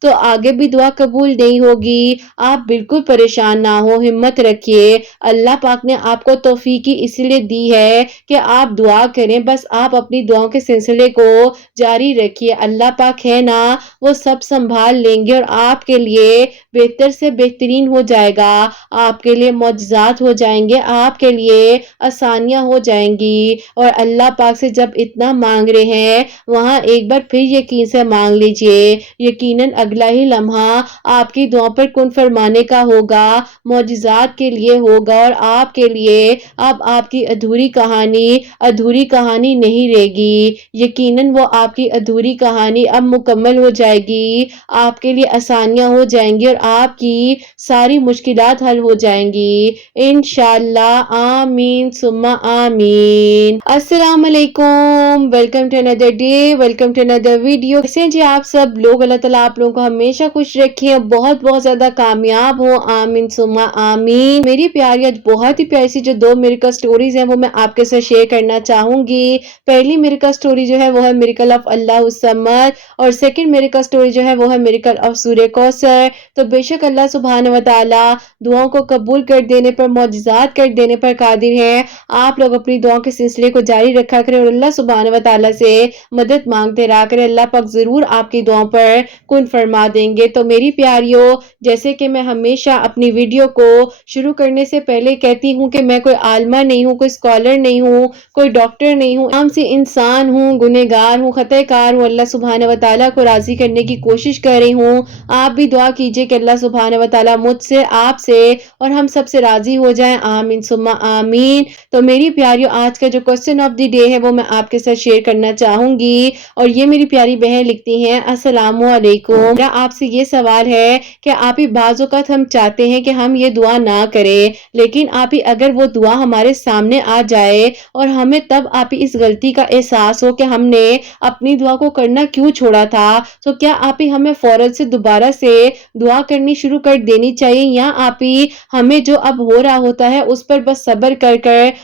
تو آگے بھی دعا قبول نہیں ہوگی۔ آپ بالکل پریشان نہ ہو، ہمت رکھیے، اللہ پاک نے آپ کو توفیق اس لیے دی ہے کہ آپ دعا کریں، بس آپ اپنی دعاؤں کے سلسلے کو جاری رکھیے۔ اللہ پاک ہے نا، وہ سب سنبھال لیں گے اور آپ کے لیے بہتر سے بہترین ہو جائے گا، آپ کے لیے معجزات ہو جائیں گے، آپ کے لیے آسانیاں ہو جائیں گی۔ اور اللہ پاک سے جب اتنا مانگ رہے ہیں وہاں ایک بار پھر یقین سے مانگ لیجئے، یقیناً اگلا ہی لمحہ آپ کی دعا پر کن فرمانے کا ہوگا، معجزات کے لیے ہوگا اور آپ کے لیے اب آپ کی ادھوری کہانی نہیں رہے گی، یقیناً وہ آپ کی ادھوری کہانی اب مکمل ہو جائے گی، آپ کے لیے آسانیاں ہو جائیں گی اور آپ کی ساری مشکلات حل ہو جائیں گی انشاءاللہ۔ آمین ثم آمین۔ السلام علیکم، welcome to another day, welcome to another video. کیسے جی آپ سب لوگ؟ اللہ تعالیٰ آپ لوگوں کو ہمیشہ خوش رکھے، بہت بہت زیادہ کامیاب ہو، آمین ثم آمین۔ میری پیاری آج بہت ہی پیاری سی جو 2 میریکل سٹوریز ہیں وہ میں آپ کے ساتھ شیئر کرنا چاہوں گی۔ پہلی میریکل سٹوری جو ہے وہ ہے میریکل آف اللہ الصمد، اور سیکنڈ میریکل سٹوری جو ہے وہ ہے میریکل آف سورہ کوثر۔ تو بے شک اللہ سبحانہ و تعالیٰ دعاؤں کو قبول کر دینے پر، معجزات کر دینے پر قادر ہے۔ آپ لوگ اپنی دعاؤں کے سلسلے کو جاری رکھا کریں اور اللہ سبحانہ و تعالیٰ سے مدد مانگتے رہا کریں، اللہ پاک ضرور آپ کی دعاؤں پر کن فرما دیں گے۔ تو میری پیاریوں، جیسے کہ میں ہمیشہ اپنی ویڈیو کو شروع کرنے سے پہلے کہتی ہوں کہ میں کوئی عالمہ نہیں ہوں، کوئی اسکالر نہیں ہوں، کوئی ڈاکٹر نہیں ہوں، عام سے انسان ہوں، گنہگار ہوں، خطا کار ہوں، اللہ سبحانہ و تعالیٰ کو راضی کرنے کی کوشش کر رہی ہوں۔ آپ بھی دعا کیجئے کہ اللہ سبحانہ و تعالیٰ مجھ سے، آپ سے اور ہم سب سے راضی ہو جائیں، آمین ثم آمین۔ تو میری پیاریوں، آج کا جو کوسچن آف دی ڈے ہے وہ میں آپ کے ساتھ شیئر کرنا چاہوں گی، اور یہ میری پیاری بہن لکھتی ہیں، السلام علیکم، میرا آپ سے یہ سوال ہے کہ آپ ہی بعض اوقات ہم چاہتے ہیں کہ ہم یہ دعا نہ کریں، لیکن آپ ہی اگر وہ دعا ہمارے سامنے آ جائے اور ہمیں تب آپ ہی اس غلطی کا احساس ہو کہ ہم نے اپنی دعا کو کرنا کیوں چھوڑا تھا، تو کیا آپ ہی ہمیں فوراً سے دوبارہ سے دعا کرنی شروع کر دینی چاہیے، یا آپ ہی ہمیں جو اب ہو رہا ہوتا ہے اس پر بس صبر کر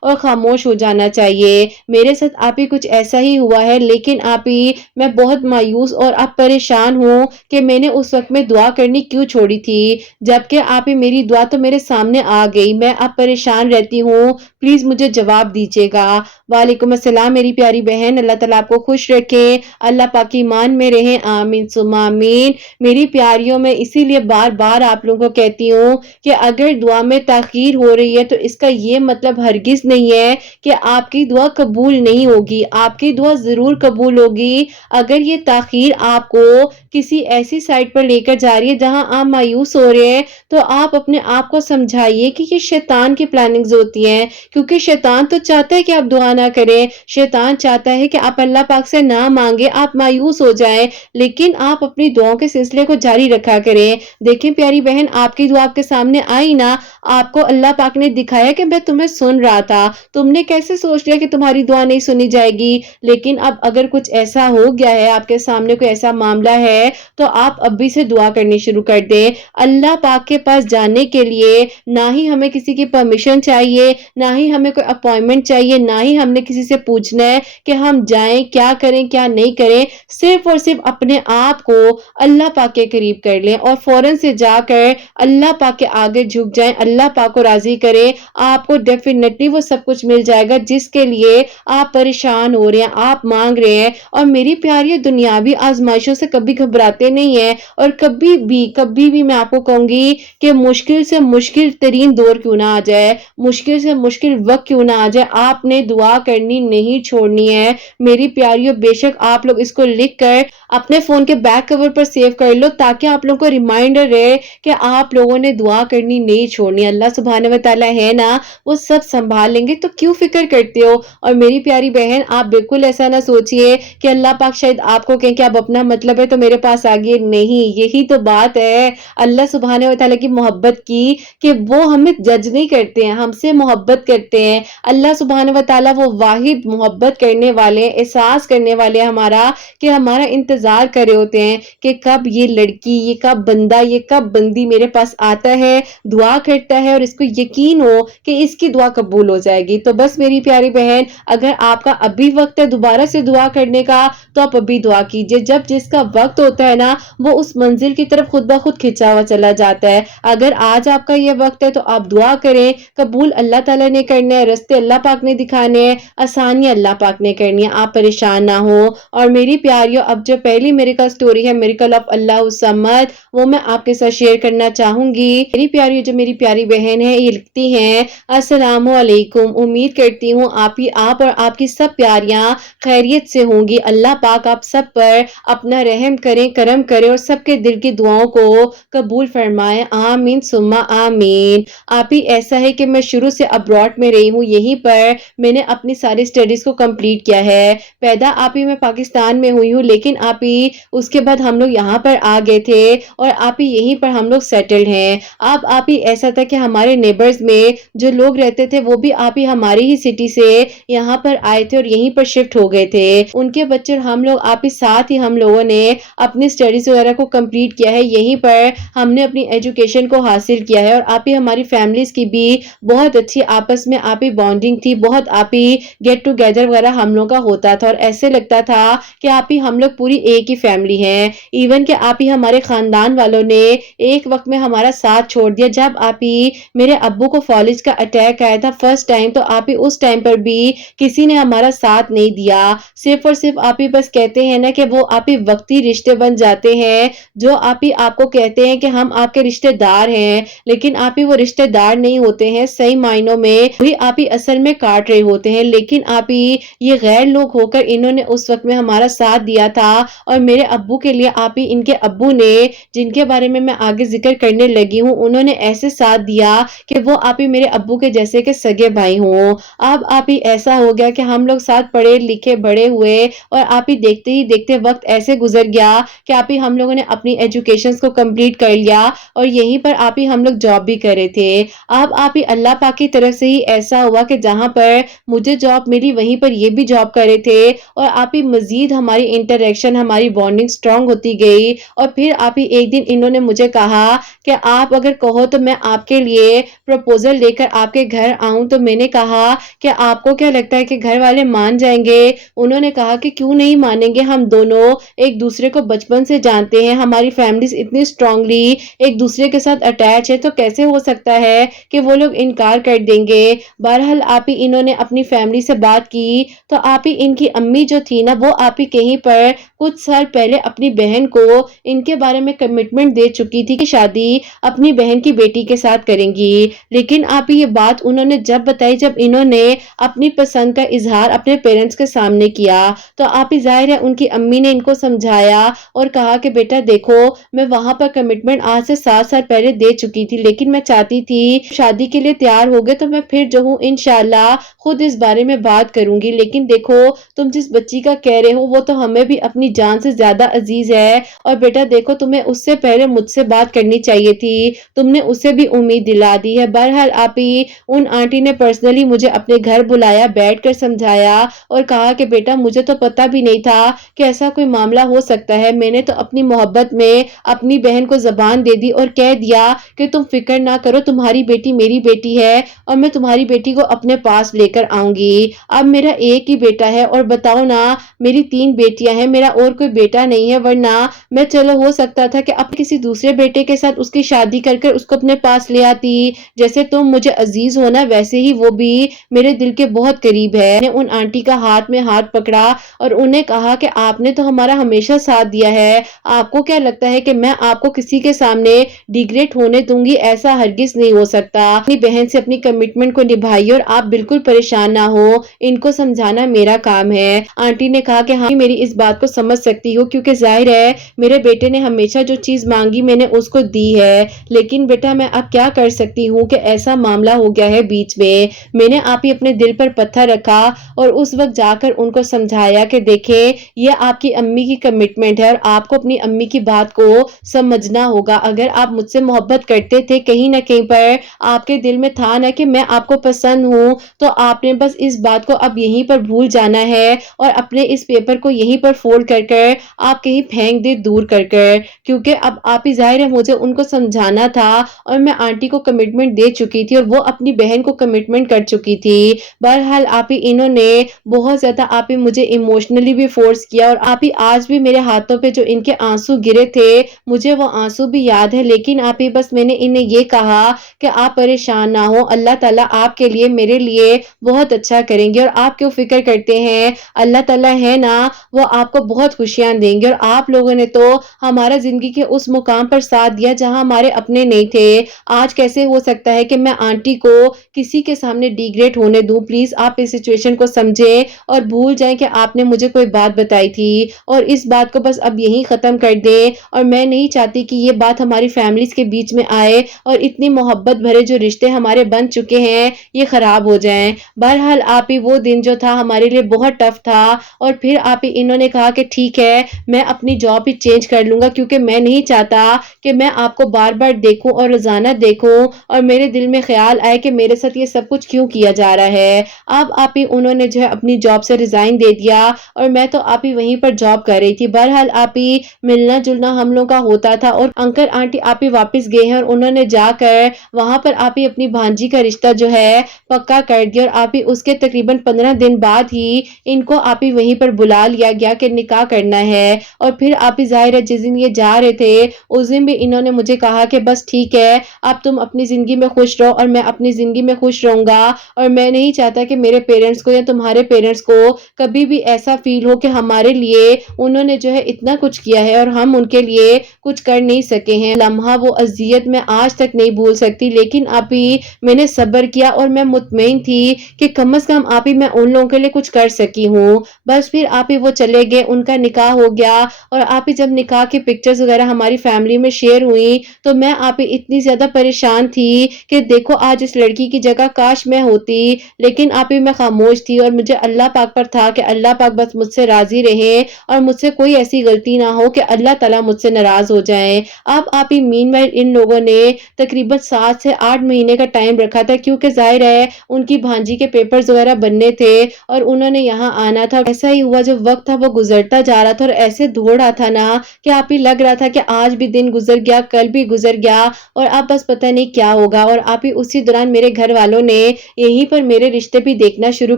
اور خاموش ہو جانا چاہیے؟ میرے ساتھ آپ ہی کچھ ایسا ہی ہوا ہے، لیکن آپ ہی میں بہت مایوس اور اب پریشان ہوں کہ میں نے اس وقت میں دعا کرنی کیوں چھوڑی تھی، جبکہ آپ ہی میری دعا تو میرے سامنے آ گئی، میں اب پریشان رہتی ہوں، پلیز مجھے جواب دیجیے گا۔ وعلیکم السلام میری پیاری بہن، اللہ تعالیٰ آپ کو خوش رکھے، اللہ پاک ایمان میں رہیں، آمین ثم آمین۔ میری پیاریوں، میں اسی لیے بار بار آپ لوگوں کو کہتی ہوں کہ اگر دعا میں تاخیر ہو رہی ہے تو اس کا یہ مطلب ہرگز نہیں ہے کہ آپ کی دعا قبول نہیں ہوگی، آپ کی دعا ضرور قبول ہوگی۔ اگر یہ تاخیر آپ کو کسی ایسی سائٹ پر لے کر جا رہی ہے جہاں آپ مایوس ہو رہے ہیں، تو آپ اپنے آپ کو سمجھائیے کہ یہ شیطان کی پلاننگز ہوتی ہیں، کیونکہ شیطان تو چاہتا ہے کہ آپ دعا نہ کریں، شیطان چاہتا ہے کہ آپ اللہ پاک سے نہ مانگیں، آپ مایوس ہو جائیں، لیکن آپ اپنی دعاؤں کے سلسلے کو جاری رکھا کریں۔ دیکھیں پیاری بہن، آپ کی دعا آپ کے سامنے آئی نا، آپ کو اللہ پاک نے دکھایا کہ میں تمہیں سن رہا تھا، تم نے کیسے سوچ لیا کہ تمہاری دعا نہیں سنی جائے گی؟ لیکن اب اگر کچھ ایسا ہو گیا ہے، آپ کے سامنے کوئی ایسا معاملہ ہے، تو آپ ابھی سے دعا کرنی شروع کر دیں۔ اللہ پاک کے پاس جانے کے لیے نہ ہی ہمیں کسی کی پرمیشن چاہیے، نہ ہی ہمیں کوئی اپوائنٹمنٹ چاہیے، نہ ہی ہم نے کسی سے پوچھنا ہے کہ ہم جائیں، کیا کریں کیا نہیں کریں، صرف اور صرف اپنے آپ کو اللہ پاک کے قریب کر لیں اور فوراً سے جا کر اللہ پاک کے آگے جھک جائیں، اللہ پاک کو راضی کریں، آپ کو ڈیفینیٹلی وہ سب کچھ مل جائے گا جس کے لیے آپ پریشان ہو رہے ہیں، آپ مانگ رہے ہیں۔ اور میری پیاری، دنیاوی آزمائشوں سے کبھی گھبراتے نہیں ہیں، اور کبھی بھی میں آپ کو کہوں گی کہ مشکل سے مشکل ترین دور کیوں نہ آ جائے، مشکل سے مشکل وقت کیوں نہ آ جائے، آپ نے دعا کرنی نہیں چھوڑنی ہے میری پیاریوں۔ بے شک آپ لوگ اس کو لکھ کر اپنے فون کے بیک کور پر سیو کر لو، تاکہ آپ لوگوں کو ریمائنڈر رہے کہ آپ لوگوں نے دعا کرنی نہیں چھوڑنی۔ اللہ سبحانہ و تعالیٰ ہے نا، وہ سب سنبھال لیں گے، تو کیوں فکر کرتے ہو؟ اور میری پیاری بہن، آپ بالکل ایسا نہ سوچئے کہ اللہ پاک شاید آپ کو کہیں کہ اب اپنا مطلب ہے تو میرے پاس آگئے، نہیں، یہی تو بات ہے اللہ سبحانہ و تعالیٰ کی محبت کی، کہ وہ ہمیں جج نہیں کرتے ہیں، ہم سے محبت کرتے ہیں۔ اللہ سبحانہ و تعالیٰ وہ واحد محبت کرنے والے، احساس کرنے والے ہمارا، کہ ہمارا انتظار کر رہے ہوتے ہیں کہ کب یہ لڑکی، یہ کب بندہ، یہ کب بندی میرے پاس آتا ہے، دعا کرتا ہے، اور اس کو یقین ہو کہ اس کی دعا قبول ہو جائے گی۔ تو بس میری پیاری بہن، اگر آپ کا ابھی وقت ہے دوبارہ سے دعا کرنے کا، تو آپ ابھی دعا کیجئے۔ جب جس جس کا وقت ہوتا ہے نا وہ اس منزل کی طرف خود بخود کھنچا ہوا چلا جاتا ہے۔ اگر آج آپ کا یہ وقت ہے تو آپ دعا کریں، قبول اللہ تعالیٰ نے کرنا ہے، رستے اللہ پاک نے دکھانے ہیں، آسانی اللہ پاک نے کرنی ہے، آپ پریشان نہ ہو۔ اور میری پیاریوں، اب جو پہلی میریکل سٹوری ہے میریکل آف اللہ الصمد، وہ میں آپ کے ساتھ شیئر کرنا چاہوں گی۔ میری پیاریوں، جو میری پیاری بہن ہے یہ لکھتی ہیں، السلام علیکم، امید کرتی ہوں آپ اور آپ کی سب پیاریاں خیریت سے ہوں گی۔ اللہ پاک آپ سب پر اپنا رحم کریں، کرم کریں اور سب کے دل کی دعاؤں کو قبول فرمائیں، آمین ثم آمین۔ آپ ہی ایسا ہے کہ میں شروع سے ابراڈ میں رہی ہوں، یہیں پر میں نے اپنی ساری سٹڈیز کو کمپلیٹ کیا ہے۔ پیدا آپ ہی میں پاکستان میں ہوئی ہوں، لیکن آپ ہی اس کے بعد ہم لوگ یہاں پر آ گئے تھے اور آپ ہی یہیں پر ہم لوگ سیٹلڈ ہیں۔ اب آپ ہی ایسا تھا کہ ہمارے نیبرز میں جو لوگ رہتے تھے وہ بھی آپ ہی ہماری ہی سٹی سے یہاں پر آئے تھے اور یہیں پر شفٹ ہو گئے تھے۔ ان کے بچے اور ہم لوگ آپ ہی ساتھ ہی ہم لوگوں نے اپنی سٹڈیز وغیرہ کو کمپلیٹ کیا ہے، یہیں پر ہم نے اپنی ایجوکیشن کو حاصل کیا ہے۔ اور آپ ہی ہماری فیملیز کی بھی بہت اچھی آپس میں آپ ہی بانڈنگ تھی، بہت آپ ہی گیٹ ٹوگیدر وغیرہ ہم لوگ کا ہوتا تھا اور ایسے لگتا تھا کہ آپ ہی ہم لوگ پوری ایک ہی فیملی ہیں۔ ایون کہ آپ ہی ہمارے خاندان والوں نے ایک وقت میں ہمارا ساتھ چھوڑ دیا جب آپ ہی میرے ابو کو فالج کا اٹیک آیا تھا فرسٹ ٹائم، تو آپ ہی اس ٹائم پر بھی کسی نے ہمارا ساتھ نہیں دیا۔ صرف اور صرف آپ ہی بس کہتے ہیں نا کہ وہ آپ ہی وقتی رشتے بن جاتے ہیں، جو آپ ہی آپ کو کہتے ہیں کہ ہم آپ کے رشتے دار ہیں، لیکن آپ ہی وہ رشتے دار نہیں ہوتے ہیں، صحیح معنوں میں وہی آپ ہی اصل میں کاٹ رہے ہوتے ہیں۔ لیکن آپ ہی یہ غیر لوگ ہو کر انہوں نے اس وقت میں ہمارا ساتھ دیا تھا اور میرے ابو کے لیے آپ ہی ان کے ابو نے، جن کے بارے میں آگے ذکر کرنے لگی ہوں، انہوں نے ایسے ساتھ دیا کہ وہ آپ ہی میرے ابو کے جیسے کہ سگے بھائی ہوں۔ اب آپ ہی ایسا ہو گیا کہ ہم لوگ ساتھ پڑھے لکھے بڑے ہوئے اور آپ ہی دیکھتے ہی دیکھتے وقت ایسے گزر گیا کہ آپ ہی ہم لوگوں نے اپنی ایجوکیشنز کو کمپلیٹ کر لیا اور یہیں پر آپ ہی ہم لوگ جاب بھی کرے تھے۔ اب آپ ہی اللہ پاک کی طرف سے ہی ایسا ہوا کہ جہاں پر مجھے جاب ملی وہیں پر یہ بھی جاب کرے تھے اور آپ ہی مزید ہماری انٹریکشن، ہماری بانڈنگ سٹرونگ ہوتی گئی۔ اور پھر آپ ہی ایک دن انہوں نے مجھے کہا کہ آپ اگر کہو تو میں آپ کے لیے پروپوزل لے کر آپ کے گھر آؤں، تو میں نے کہا کہ آپ کو کیا لگتا ہے کہ گھر والے مان جائیں گے؟ انہوں نے کہا کہ کیوں نہیں مانیں گے، ہم دونوں ایک دوسرے کو بچپن سے جانتے ہیں، ہماری فیملیز اتنی سٹرونگلی ایک دوسرے کے ساتھ اٹیچ ہے، تو کیسے ہو سکتا ہے کہ وہ لوگ انکار کر دیں گے؟ بہرحال آپ ہی انہوں نے اپنی فیملی سے بات کی تو آپ ہی ان کی امی جو تھی نا وہ آپ ہی کہیں پر کچھ سال پہلے اپنی بہن کو ان کے بارے میں کمٹمنٹ دے چکی تھی کہ شادی اپنی بہن کی بیٹی کے ساتھ کریں گی۔ لیکن آپ ہی یہ بات انہوں نے جب بتائی، جب انہوں نے اپنی پسند کا اظہار اپنے پیرنٹس کے سامنے کیا، تو آپ ہی ظاہر ہے ان کی امی نے ان کو سمجھایا اور کہا کہ بیٹا دیکھو، میں وہاں پر کمٹمنٹ آج سے 7 سال پہلے دے چکی تھی، لیکن میں چاہتی تھی شادی کے لیے تیار ہو گئے تو میں پھر جو ہوں انشاءاللہ خود اس بارے میں بات کروں گی۔ لیکن دیکھو تم جس بچی کا کہہ رہے ہو وہ تو ہمیں بھی اپنی جان سے زیادہ عزیز ہے، اور بیٹا دیکھو تمہیں اس سے پہلے مجھ سے بات کرنی چاہیے تھی، تم نے اسے بھی امید دلا دی ہے۔ بہرحال آپ ہی ان آنٹی نے پرسنلی مجھے اپنے گھر بلایا، بیٹھ کر سمجھایا اور کہا کہ بیٹا مجھے تو پتہ بھی نہیں تھا کہ ایسا کوئی معاملہ ہو سکتا ہے، میں نے تو اپنی محبت میں اپنی بہن کو زبان دے دی اور کہہ دیا کہ تم فکر نہ کرو، تمہاری بیٹی میری بیٹی ہے اور میں تمہاری بیٹی کو اپنے پاس لے کر آؤں گی۔ اب میرا ایک ہی بیٹا ہے اور بتاؤ نا، میری 3 بیٹیاں ہیں، میرا اور کوئی بیٹا نہیں ہے، ورنہ میں چلو ہو سکتا تھا کہ اب کسی دوسرے بیٹے کے ساتھ اس کی شادی کر کے اس کو اپنے پاس لے آتی، جیسے تم مجھے عزیز ہونا ویسے ہی وہ بھی میرے دل کے بہت قریب ہے۔ میں نے ان آنٹی کا ہاتھ میں ہاتھ پکڑا اور انہیں کہا کہ آپ نے تو ہمارا ہمیشہ ساتھ دیا ہے، آپ کو کیا لگتا ہے کہ میں آپ کو کسی کے سامنے ڈیگریڈ ہونے دوں گی؟ ایسا ہرگز نہیں ہو سکتا۔ اپنی بہن سے اپنی کمٹمنٹ کو نبھائیے اور آپ بالکل پریشان نہ ہو، ان کو سمجھانا میرا کام ہے۔ آنٹی نے کہا کہ ہاں میری اس بات کو سمجھ سکتی ہو، کیونکہ ظاہر ہے میرے بیٹے نے ہمیشہ جو چیز مانگی میں نے اس کو دی ہے، لیکن بیٹا میں اب کیا کر سکتی ہوں کہ ایسا معاملہ ہو گیا ہے بیچ میں۔ میں نے آپ ہی اپنے دل پر پتھر رکھا اور اس وقت جا کر ان کو سمجھایا کہ دیکھیں یہ آپ کی امی کی کمٹمنٹ ہے اور آپ کو اپنی امی کی بات کو سمجھنا ہوگا۔ اگر آپ مجھ سے محبت کرتے تھے، کہیں نہ کہیں پر آپ کے دل میں تھا نا کہ میں آپ کو پسند ہوں، تو آپ نے بس اس بات کو اب یہیں پر بھول جانا ہے اور اپنے اس پیپر کو یہیں پر فولڈ کر کر آپ کہیں پھینک دے دور کر کر، کیونکہ اب آپ ہی ظاہر ہے مجھے ان کو سمجھانا تھا اور میں آنٹی کو کمٹمنٹ دے چکی تھی اور وہ اپنی بہن کو کمٹمنٹ کر چکی تھی۔ بہرحال آپ ہی انہوں نے بہت زیادہ آپ ہی مجھے ایموشنلی بھی فورس کیا اور آپ ہی آج بھی بھی میرے ہاتھوں پہ جو ان کے آنسو گرے تھے مجھے وہ آنسو بھی یاد ہے، لیکن آپ ہی بس میں نے انہیں یہ کہا کہ آپ پریشان نہ ہو، اللہ تعالیٰ آپ کے لیے میرے لیے بہت اچھا کریں گے، اور آپ کیوں فکر کرتے ہیں، اللہ تعالیٰ ہے نا وہ آپ کو بہت خوشیاں دیں گے۔ اور آپ لوگوں نے تو ہمارا زندگی کے اس مقام پر ساتھ دیا جہاں ہمارے اپنے نہیں تھے، آج کیسے ہو سکتا ہے کہ میں آنٹی کو کسی کے سامنے ڈیگریڈ ہونے دوں؟ پلیز آپ اس سچویشن کو سمجھیں اور بھول جائیں کہ آپ نے مجھے کوئی بات بتائی تھی، اور اس بات کو بس اب یہیں ختم کر دیں، اور میں نہیں چاہتی کہ یہ بات ہماری فیملیز کے بیچ میں آئے اور اتنی محبت بھرے جو رشتے ہمارے بن چکے ہیں یہ خراب ہو جائیں۔ بہرحال آپ ہی وہ دن جو تھا ہمارے لیے بہت ٹف تھا، اور پھر آپ ہی انہوں نے کہا کہ ٹھیک ہے میں اپنی جاب ہی چینج کر لوں گا، کیونکہ میں نہیں چاہتا کہ میں آپ کو بار بار دیکھوں اور روزانہ دیکھوں اور میرے دل میں خیال آئے کہ میرے ساتھ یہ سب کچھ کیوں کیا جا رہا ہے۔ اب آپ ہی انہوں نے جو ہے اپنی جاب سے ریزائن دے دیا، اور میں تو آپ ہی وہیں پر جاب کر رہی تھی۔ بہرحال آپ ہی ملنا جلنا ہم لوگ کا ہوتا تھا، اور انکل آنٹی آپ ہی واپس گئے ہیں، اور انہوں نے جا کر وہاں پر آپ ہی اپنی بھانجی کا رشتہ جو ہے پکا کر دیا، اور آپ ہی اس کے تقریباً 15 دن بعد ہی ان کو آپ ہی وہیں پر بلا لیا گیا کہ نکاح کرنا ہے۔ اور پھر آپ ہی ظاہر ہے جس دن یہ جا رہے تھے اس دن بھی انہوں نے مجھے کہا کہ بس ٹھیک ہے اب تم اپنی زندگی میں خوش رہو اور میں اپنی زندگی میں خوش رہوں گا، اور میں نہیں چاہتا کہ میرے پیرنٹس کو یا تمہارے پیرنٹس کو کبھی بھی ایسا فیل ہو کہ ہمارے لیے انہوں نے جو ہے اتنا کچھ کیا ہے اور ہم ان کے لیے کچھ کر نہیں سکے ہیں۔ لمحہ وہ اذیت میں آج تک نہیں بھول سکتی، لیکن آپ ہی میں نے صبر کیا اور میں مطمئن تھی کہ کم از کم آپ ہی میں ان لوگوں کے لیے کچھ کر سکی ہوں۔ بس پھر آپ ہی وہ چلے گئے، ان کا نکاح ہو گیا، اور آپ ہی جب نکاح کی پکچرز وغیرہ ہماری فیملی میں شیئر ہوئی تو میں آپ ہی اتنی زیادہ پریشان تھی کہ دیکھو آج اس لڑکی کی جگہ کاش میں ہوتی، لیکن آپ ہی میں خاموش تھی، اور مجھے اللہ پاک پر تھا کہ اللہ پاک بس مجھ سے راضی رہے اور مجھ سے کوئی ایسی غلطی نہ ہو کہ اللہ تعالیٰ مجھ سے ناراض ہو جائیں۔ اب آپ ہی مین وائل ان لوگوں نے تقریباً 7 سے 8 مہینے کا ٹائم رکھا تھا، کیونکہ ظاہر ہے ان کی بھانجی کے پیپرز وغیرہ بننے تھے اور انہوں نے یہاں آنا تھا۔ ایسا ہی ہوا جو وقت تھا وہ گزرتا جا رہا تھا، اور ایسے دوڑ رہا تھا نا کہ آپ ہی لگ رہا تھا کہ آج بھی دن گزر گیا، کل بھی گزر گیا، اور اب بس پتہ نہیں کیا ہوگا۔ اور آپ ہی اسی دوران میرے گھر والوں نے یہیں پر میرے رشتے بھی دیکھنا شروع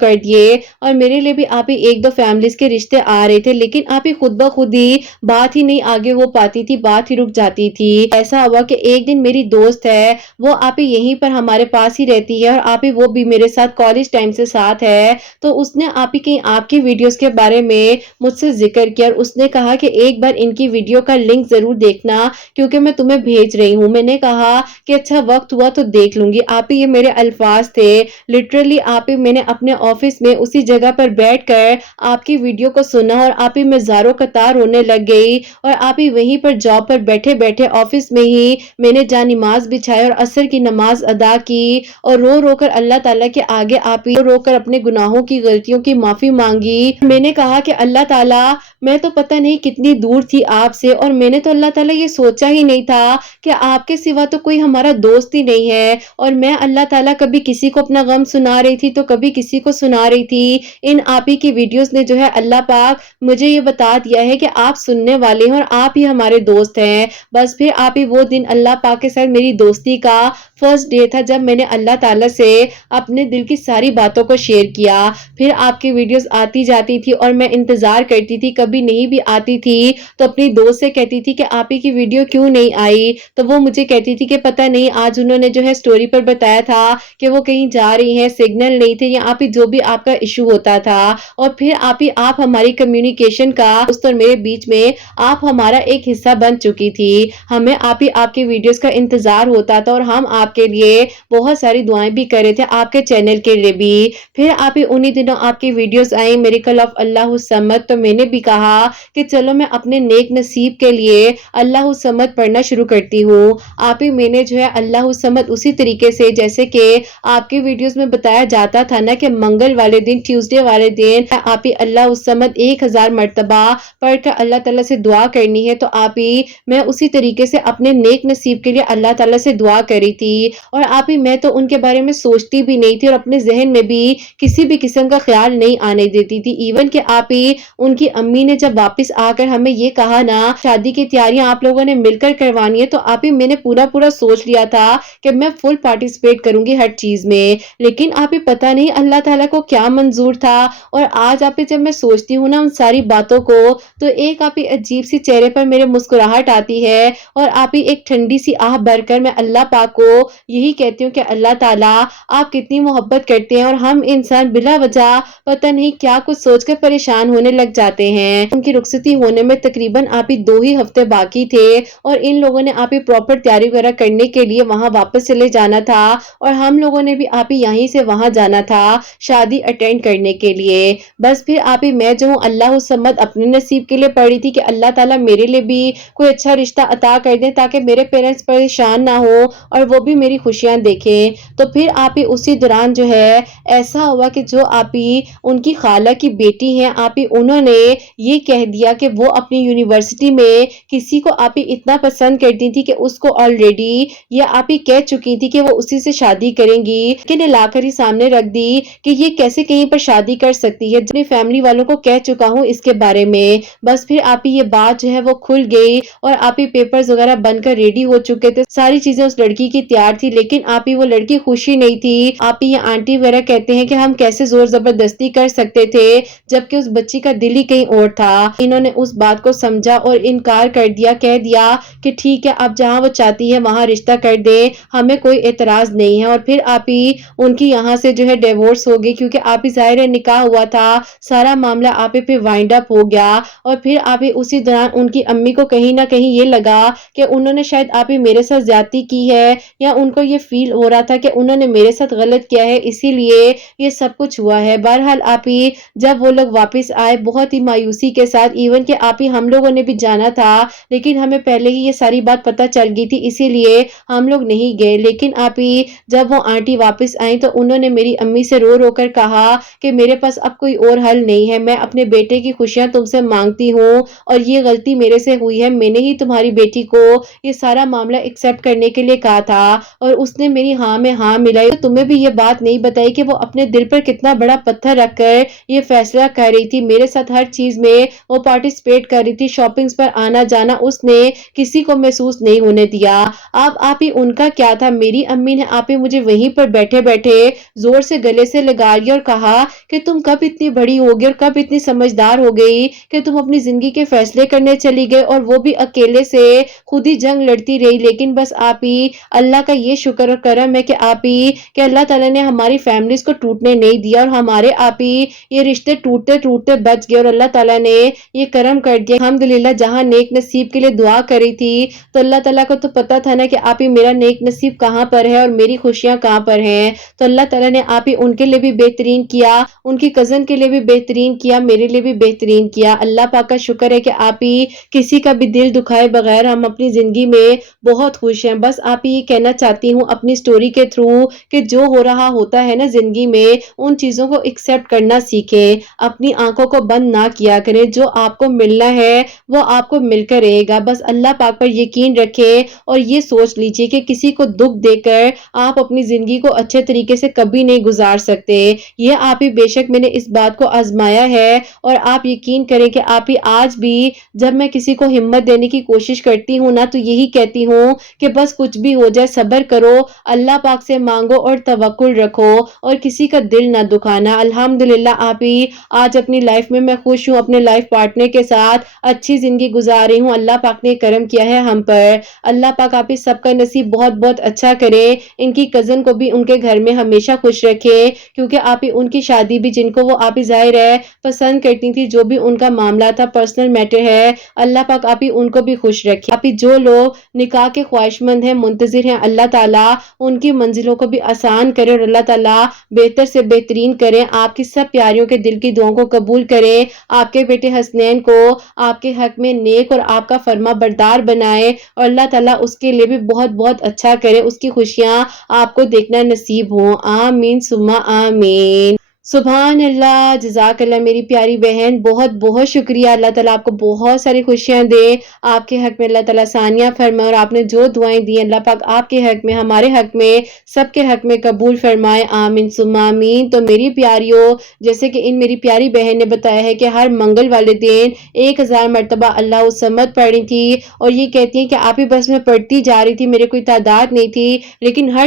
کر دیے، اور میرے لیے بھی آپ ہی 1-2 فیملیز کے رشتے آ رہے تھے، لیکن آپ ہی خود بخود ہی بات ہی نہیں آگے ہو پاتی تھی، بات ہی رک جاتی تھی۔ ایسا ہوا کہ ایک دن میری دوست ہے وہ آپ ہی یہیں پر ہمارے پاس ہی رہتی ہے، اور آپ ہی وہ بھی میرے ساتھ کالج ٹائم سے ساتھ ہے، تو اس نے آپ ہی کہیں آپ کی ویڈیوز کے بارے میں مجھ سے ذکر کیا، اور اس نے کہا کہ ایک بار ان کی ویڈیو کا لنک ضرور دیکھنا کیونکہ میں تمہیں بھیج رہی ہوں۔ میں نے کہا کہ اچھا وقت ہوا تو دیکھ لوں گی۔ آپ ہی یہ میرے الفاظ تھے، لٹرلی آپ ہی میں نے اپنے آفس میں اسی جگہ پر بیٹھ کر آپ کی ویڈیو کو سنا، اور آپ ہی میں زاروں قطار رونے لگ گئی، اور آپ ہی وہیں پر جاب پر بیٹھے بیٹھے آفس میں ہی میں نے جا نماز بچھائی اور عصر کی نماز ادا کی، اور رو رو کر اللہ تعالیٰ کے آگے آپ ہی رو کر اپنے گناہوں کی غلطیوں کی معافی مانگی۔ میں نے کہا کہ اللہ تعالیٰ میں تو پتہ نہیں کتنی دور تھی آپ سے، اور میں نے تو اللہ تعالیٰ یہ سوچا ہی نہیں تھا کہ آپ کے سوا تو کوئی ہمارا دوست ہی نہیں ہے، اور میں اللہ تعالیٰ کبھی کسی کو اپنا غم سنا رہی تھی تو کبھی کسی کو سنا رہی تھی۔ ان آپ ہی کی ویڈیوز نے جو ہے اللہ پاک مجھے یہ بتا دیا ہے کہ آپ سننے والے ہیں اور آپ ہی ہمارے دوست ہیں۔ بس پھر آپ ہی وہ دن اللہ پاک کے ساتھ میری دوستی کا فرسٹ ڈے تھا جب میں نے اللہ تعالیٰ سے اپنے دل کی ساری باتوں کو شیئر کیا۔ پھر آپ کی ویڈیوز آتی جاتی تھی اور میں انتظار کرتی تھی، کبھی نہیں بھی آتی تھی تو اپنی دوست سے کہتی تھی کہ آپ ہی کی ویڈیو کیوں نہیں آئی، تو وہ مجھے کہتی تھی کہ پتہ نہیں آج انہوں نے جو ہے سٹوری پر بتایا تھا کہ وہ کہیں جا رہی ہیں، سگنل نہیں تھے، یا آپ ہی جو بھی آپ کا ایشو ہوتا تھا۔ اور پھر آپ ہماری کمیونیکیشن کا دوست اور میرے بیچ میں آپ ہمارا ایک حصہ بن چکی تھی۔ ہمیں آپ کی ویڈیوز کا انتظار ہوتا تھا، اور ہم آپ کے لیے بہت ساری دعائیں بھی کر رہے تھے، آپ کے چینل کے لیے بھی۔ پھر آپ ہی انہی دنوں آپ کی ویڈیوز آئیں میریکل آف اللہ الصمد، تو میں نے بھی کہا کہ چلو میں اپنے نیک نصیب کے لیے اللہ الصمد پڑھنا شروع کرتی ہوں۔ آپ ہی میں نے جو ہے اللہ الصمد اسی طریقے سے جیسے کہ آپ کی ویڈیوز میں بتایا جاتا تھا نا کہ منگل والے دن، ٹیوزڈے والے دن آپ ہی اللہ الصمد 1000 مرتبہ پڑھ کر اللہ تعالیٰ سے دعا کرنی ہے، تو آپ ہی میں اسی طریقے سے اپنے نیک نصیب کے لیے اللہ تعالیٰ سے دعا کری تھی۔ اور آپ ہی میں تو ان کے بارے میں سوچتی بھی نہیں تھی، اور اپنے ذہن میں بھی کسی بھی قسم کا خیال نہیں آنے دیتی تھی۔ ایون کہ آپ ہی ان کی امی نے جب واپس آ کر ہمیں یہ کہا نا شادی کی تیاریاں آپ لوگوں نے مل کر کروانی ہے، تو آپ ہی میں نے پورا سوچ لیا تھا کہ میں فل پارٹیسپیٹ کروں گی ہر چیز میں، لیکن آپ ہی پتہ نہیں اللہ تعالیٰ کو کیا منظور تھا۔ اور آج آپ ہی جب میں سوچتی ہوں نا ان ساری باتوں کو، تو ایک آپ ہی عجیب سی چہرے پر میرے مسکراہٹ آتی ہے اور آپ ہی ایک ٹھنڈی سی آہ بھر کر میں اللہ پاک کو یہی کہتی ہوں کہ اللہ تعالیٰ آپ کتنی محبت کرتے ہیں اور ہم انسان بلا وجہ پتہ نہیں کیا کچھ سوچ کر پریشان ہونے لگ جاتے ہیں۔ ان کی رخصتی ہونے میں تقریباً آپ ہی 2 ہی ہفتے باقی تھے اور ان لوگوں نے آپ ہی پراپر تیاری وغیرہ کرنے کے لیے وہاں واپس چلے جانا تھا اور ہم لوگوں نے بھی آپ ہی یہیں سے وہاں جانا تھا شادی اٹینڈ کرنے کے لیے۔ بس پھر آپ ہی میں جو ہوں اللہ الصمد اپنے نصیب کے لیے پڑھی تھی کہ اللہ تعالیٰ میرے لیے بھی کوئی اچھا رشتہ عطا کر دیں تاکہ میرے پیرنٹس پریشان نہ ہو اور وہ بھی میری خوشیاں دیکھیں۔ تو پھر آپ ہی اسی دوران جو ہے ایسا ہوا کہ جو آپ ہی ان کی خالہ کی بیٹی ہیں آپ ہی انہوں نے یہ کہہ دیا کہ وہ اپنی یونیورسٹی میں کسی کو آپ ہی اتنا پسند کرتی تھی کہ اس کو آلریڈی یہ آپ ہی کہہ چکی تھی کہ وہ اسی سے شادی کریں گی، لیکن لا کر ہی سامنے رکھ دی کہ یہ کیسے کہیں پر شادی کر سکتی ہے، اپنی فیملی والوں کو کہہ چکا ہوں اس کے بارے میں۔ بس پھر آپ ہی یہ بات جو ہے وہ کھل گئی اور آپ ہی پیپرز وغیرہ بن کر ریڈی ہو چکے تھے، ساری چیزیں اس لڑکی کی تیار تھی، لیکن آپ ہی وہ لڑکی خوشی نہیں تھی۔ آپ ہی یہ آنٹی وغیرہ کہتے ہیں کہ ہم کیسے زور زبردستی کر سکتے تھے جبکہ اس بچی کا دل ہی کہیں اور تھا۔ انہوں نے اس بات کو سمجھا اور انکار کر دیا، کہہ دیا کہ ٹھیک ہے اب جہاں وہ چاہتی ہے وہاں رشتہ کر دے، ہمیں کوئی اعتراض نہیں ہے۔ اور پھر آپ ہی ان کی یہاں سے جو ہے ڈیورس ہو گئی کیونکہ آپ ہی ظاہر ہے نکاح ہوا تھا، سارا معاملہ آپ ہی پہ وائنڈ اپ ہو گیا۔ اور پھر آپ ہی اسی دوران ان کی امی کو کہیں نہ کہیں یہ لگا کہ انہوں نے شاید آپ ہی میرے ساتھ زیادتی کی ہے یا ان کو یہ فیل ہو رہا تھا کہ انہوں نے میرے ساتھ غلط کیا ہے، اسی لیے یہ سب کچھ ہوا ہے۔ بہرحال آپ ہی جب وہ لوگ واپس آئے بہت ہی مایوسی کے ساتھ، ایون کہ آپ ہی ہم لوگوں نے بھی جانا تھا لیکن ہمیں پہلے ہی یہ ساری بات پتہ چل گئی تھی اسی لیے ہم لوگ نہیں گئے۔ لیکن آپ ہی جب وہ آنٹی واپس آئیں تو انہوں نے میری امی سے رو رو کر کہا کہ میرے پاس اب کوئی اور حل نہیں ہے، میں اپنے بیٹے کی خوشیاں تم سے مانگتی ہوں اور یہ غلطی میرے سے ہوئی ہے، میں نے ہی تمہاری بیٹی کو یہ سارا معاملہ ایکسپٹ کرنے کے لیے کہا تھا اور اس نے میری ہاں میں ہاں ملائی، تو تمہیں بھی یہ بات نہیں بتائی کہ وہ اپنے دل پر کتنا بڑا پتھر رکھ کر یہ فیصلہ کر رہی تھی، میرے ساتھ ہر چیز میں وہ پارٹیسپیٹ کر رہی تھی، شاپنگز پر آنا جانا اس نے کسی کو محسوس نہیں ہونے دیا۔ اب آپ ہی ان کا کیا تھا، میری امی نے آپ ہی مجھے وہیں پر بیٹھے بیٹھے زور سے گلے سے لگا لیا اور کہا کہ تم کب اتنی بڑی ہوگی اور کب اتنی سمجھدار ہو گئی کہ تم اپنی زندگی کے فیصلے کرنے چلی گئے اور وہ بھی اکیلے سے خود ہی جنگ لڑتی رہی۔ لیکن بس آپ ہی اللہ کا یہ شکر اور کرم ہے کہ آپ ہی کہ اللہ تعالیٰ نے ہماری فیملیز کو ٹوٹنے نہیں دیا اور ہمارے آپ ہی یہ رشتے ٹوٹتے ٹوٹتے بچ گئے اور اللہ تعالیٰ نے یہ کرم کر دیا۔ الحمدللہ جہاں نیک نصیب کے لیے دعا کری تھی تو اللہ تعالیٰ کو تو پتا تھا نا کہ آپ ہی میرا نیک نصیب کہاں پر ہے اور میری خوشیاں کہاں پر ہیں، تو اللہ تعالیٰ نے آپ ہی ان کے لیے بھی بہترین کیا، ان کی کزن کے لیے بھی بہترین کیا، میرے لیے بھی بہترین کیا۔ اللہ پاک کا شکر ہے کہ آپ ہی کسی کا بھی دل دکھائے بغیر ہم اپنی زندگی میں بہت خوش ہیں۔ بس آپ ہی یہ کہنا چاہتی ہوں اپنی سٹوری کے تھرو کہ جو ہو رہا ہوتا ہے نا زندگی میں ان چیزوں کو ایکسپٹ کرنا سیکھیں، اپنی آنکھوں کو بند نہ کیا کریں، جو آپ کو ملنا ہے وہ آپ کو مل کر رہے گا۔ بس اللہ پاک پر یقین رکھیں اور یہ سوچ لیجئے کہ کسی کو دکھ دے کر آپ اپنی زندگی کو اچھے طریقے سے کبھی نہیں گزار سکتے۔ یہ آپ ہی بے شک میں نے اس بات کو آزمایا ہے اور آپ یقین کریں کہ آپ ہی آج بھی جب میں کسی کو ہمت دینے کی کوشش کرتی ہوں نا تو یہی کہتی ہوں کہ بس کچھ بھی ہو جائے صبر کرو، اللہ پاک سے مانگو اور توکل رکھو اور کسی کا دل نہ دکھانا۔ الحمدللہ آپ ہی آج اپنی لائف میں خوش ہوں، اپنے لائف پارٹنر کے ساتھ اچھی زندگی گزار رہی ہوں، اللہ پاک نے کرم کیا ہے ہم پر۔ اللہ پاک آپ ہی سب کا نصیب بہت بہت اچھا کرے، ان کی کزن کو بھی ان کے گھر میں ہمیشہ خوش رکھے کیونکہ آپ ہی ان کی شادی بھی جن کو وہ آپ ہی ظاہر ہے پسند کرتی تھی، جو بھی ان کا معاملہ تھا پرسنل میٹر ہے، اللہ پاک آپ ہی ان کو بھی خوش رکھے۔ آپ ہی جو لوگ نکاح کے خواہش مند ہیں منتظر ہیں، اللہ تعالیٰ ان کی منزلوں کو بھی آسان کرے اور اللہ تعالیٰ بہتر سے بہترین کرے، آپ کی سب پیاریوں کے دل کی دعاؤں کو قبول کرے، آپ کے بیٹے حسنین کو آپ کے حق میں نیک اور آپ کا فرما بردار بنائے اور اللہ تعالیٰ اس کے لیے بھی بہت بہت اچھا کرے، اس کی خوشیاں آپ کو دیکھنا نصیب ہوں، آمین ثم آمین۔ سبحان اللہ، جزاک اللہ میری پیاری بہن، بہت بہت شکریہ، اللہ تعالیٰ آپ کو بہت ساری خوشیاں دے، آپ کے حق میں اللہ تعالیٰ ثانیہ فرمائے اور آپ نے جو دعائیں دی ہیں اللہ پاک آپ کے حق میں ہمارے حق میں سب کے حق میں قبول فرمائے، آمین ثم آمین۔ تو میری پیاریوں، جیسے کہ ان میری پیاری بہن نے بتایا ہے کہ ہر منگل والے دن 1000 مرتبہ اللہ الصمد پڑھی تھی اور یہ کہتی ہیں کہ آپ ہی بس میں پڑھتی جا رہی تھی، میرے کوئی تعداد نہیں تھی، لیکن ہر